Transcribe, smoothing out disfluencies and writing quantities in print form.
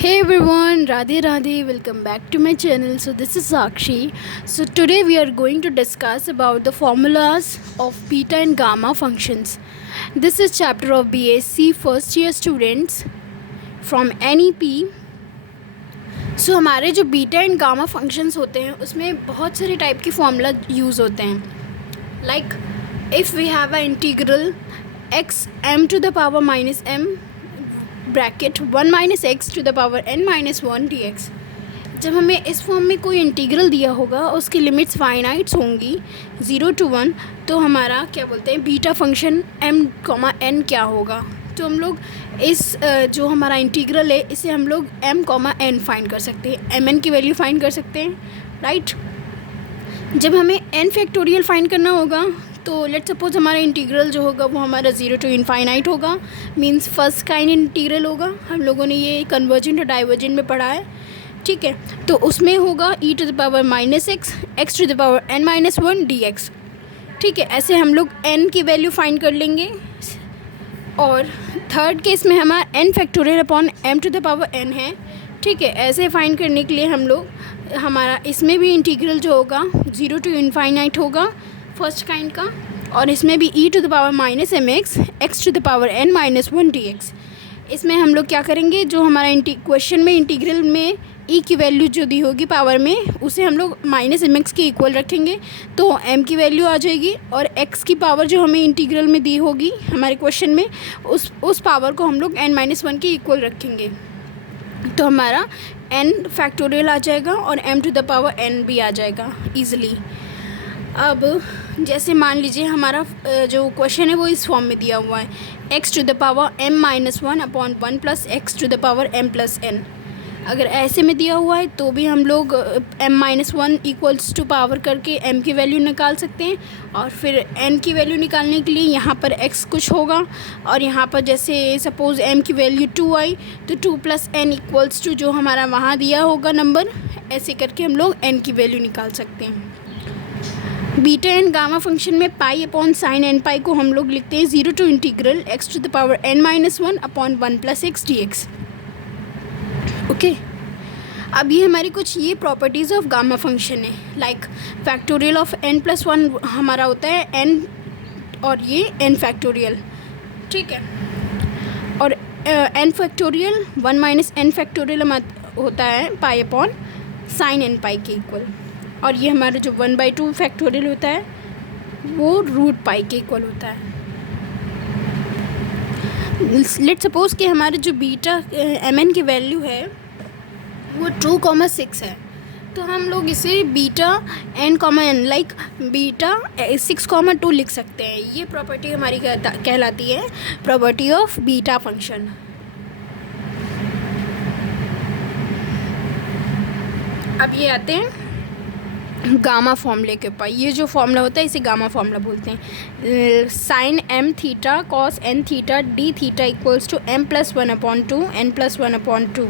Hey everyone, Radhe Radhe, welcome back to my channel. So this is Sakshi. So today we are going to discuss about the formulas of beta and gamma functions. This is chapter of BSc first year students from NEP. So हमारे जो beta and gamma functions होते हैं उसमें बहुत सारे type के formula use होते हैं. Like if we have a integral x m to the power minus m bracket 1 minus x to the power n minus 1 dx. जब हमें इस फॉर्म में कोई इंटीग्रल दिया होगा उसकी लिमिट्स फाइनाइट्स होंगी 0 to 1, तो हमारा क्या बोलते हैं बीटा फंक्शन m, n क्या होगा. तो हम लोग इस जो हमारा इंटीग्रल है इसे हम लोग m, n फाइंड कर सकते हैं, mn की वैल्यू फाइंड कर सकते हैं, राइट. जब हमें n फैक्टोरियल फाइंड करना होगा तो लेट सपोज हमारा इंटीग्रल जो होगा वो हमारा 0 to इनफाइनाइट होगा, मींस फर्स्ट काइंड इंटीग्रल होगा. हम लोगों ने ये कन्वर्जेंट और डाइवर्जेंट में पढ़ा है, ठीक है. तो उसमें होगा e to the power minus x to the power n minus 1 dx, ठीक है. ऐसे हम लोग n की वैल्यू फाइंड कर लेंगे. और थर्ड केस में हमारा n factorial upon m to the power n है, ठीक है. ऐसे फाइंड करने के लिए हम लोग हमारा इसमें भी इंटीग्रल जो होगा 0 to इनफाइनाइट होगा फर्स्ट काइंड का, और इसमें भी e to the power minus m x to the power n minus 1 dx. इसमें हम लोग क्या करेंगे, जो हमारा क्वेश्चन में इंटीग्रल में e की वैल्यू जो दी होगी पावर में उसे हम लोग माइनस एम एक्स के इक्वल रखेंगे, तो m की वैल्यू आ जाएगी. और x की पावर जो हमें इंटीग्रल में दी होगी हमारे क्वेश्चन में उस पावर को हम लोग n माइनस 1 के इक्वल रखेंगे, तो हमारा n फैक्टोरियल आ जाएगा और m to the power n भी आ जाएगा ईज़िली. अब जैसे मान लीजिए हमारा जो क्वेश्चन है वो इस फॉर्म में दिया हुआ है x to the power m minus 1 upon 1 plus x to the power m plus n. अगर ऐसे में दिया हुआ है तो भी हम लोग m minus 1 equals to power करके m की वैल्यू निकाल सकते हैं, और फिर n की वैल्यू निकालने के लिए यहाँ पर x कुछ होगा और यहाँ पर जैसे सपोज़ m की वैल्यू 2 आई तो 2 प्लस n इक्वल्स टू जो हमारा वहाँ दिया होगा नंबर, ऐसे करके हम लोग n की वैल्यू निकाल सकते हैं. बीटा एंड गामा फंक्शन में pi upon sine n pi को हम लोग लिखते हैं 0 to integral x to the power n minus 1 upon 1 plus x dx. Okay, अब ये हमारी कुछ ये प्रॉपर्टीज़ ऑफ गामा फंक्शन है. Like factorial of n plus 1 हमारा होता है n और ये n फैक्टोरियल, ठीक है. और n factorial 1 minus n factorial होता है पाई अपॉन साइन एन पाई के इक्वल, और ये हमारा जो 1/2 फैक्टोरियल होता है वो रूट पाई के इक्वल होता है. लेट सपोज़ कि हमारे जो बीटा mn की वैल्यू है वो 2,6 है, तो हम लोग इसे बीटा n, लाइक बीटा 6,2 लिख सकते हैं. ये प्रॉपर्टी हमारी कहलाती है प्रॉपर्टी ऑफ बीटा फंक्शन. अब ये आते हैं गामा फॉर्मूले के ऊपर. ये जो फॉर्मूला होता है इसे गामा फॉर्मूला बोलते हैं. Sine m theta cos n theta d theta equals to m plus 1 upon 2 n plus 1 upon 2.